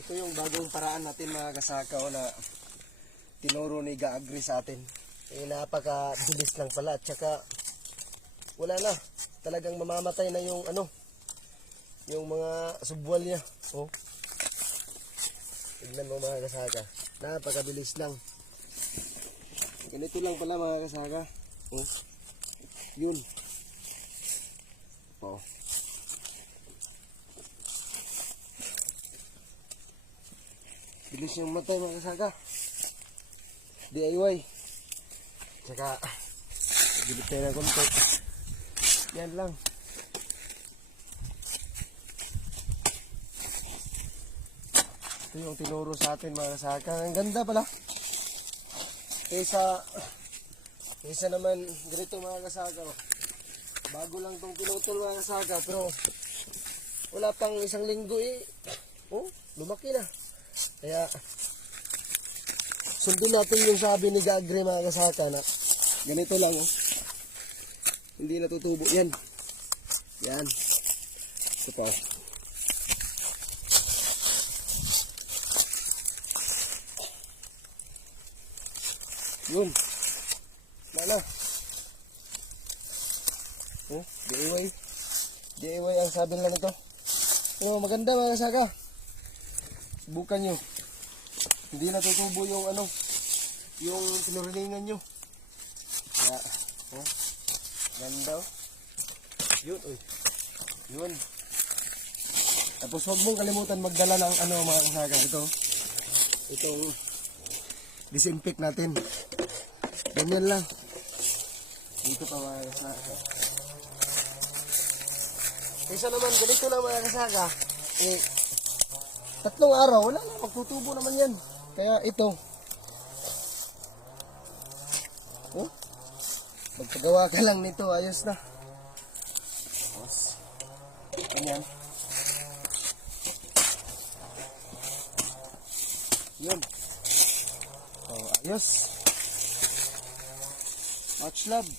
Ito yung bagong paraan natin mga kasakaw na tinuro ni Gaagri sa atin. Eh, napakabilis lang pala at saka wala na. Talagang mamamatay na yung yung mga subwal niya. Oh. Tignan mo mga kasaka. Napakabilis lang. Ganito lang pala mga kasaka. Oh. Yun. Oh. Bilis yung matay mga kasaka. DIY. Tsaka gilip tayo ng konti. Yan lang. Ito yung tinuro sa atin mga kasaka. Ang ganda pala. Kaysa naman ganito mga kasaka. Bago lang itong pinutol mga kasaka. Pero wala pang isang linggo eh. Oh, lumaki na. Kaya sundin natin yung sabi ni Gaagri mga kasaka na ganito lang oh. Hindi natutubo yan. Yan. Ito pa. Yun. Mana? Oh, DIY. DIY ang sabi nila nito. Pero maganda mga kasaka. Subukan nyo. Hindi natutubo yung yung pinurilingan nyo. Kaya, oh, ganda oh. Yun, uy. Yun. Tapos huwag mong kalimutan magdala ng mga kasaka. Itong disinfect natin. Ganyan lang. Dito pa mga kasaka. Kaysa naman, ganito lang mga kasaka. Eh, 3 araw, wala na, magtutubo naman yan. Kaya ito, oh, magpagawa ka lang nito, ayos na. Tapos, ganyan. Yun. Oh, ayos. Much love.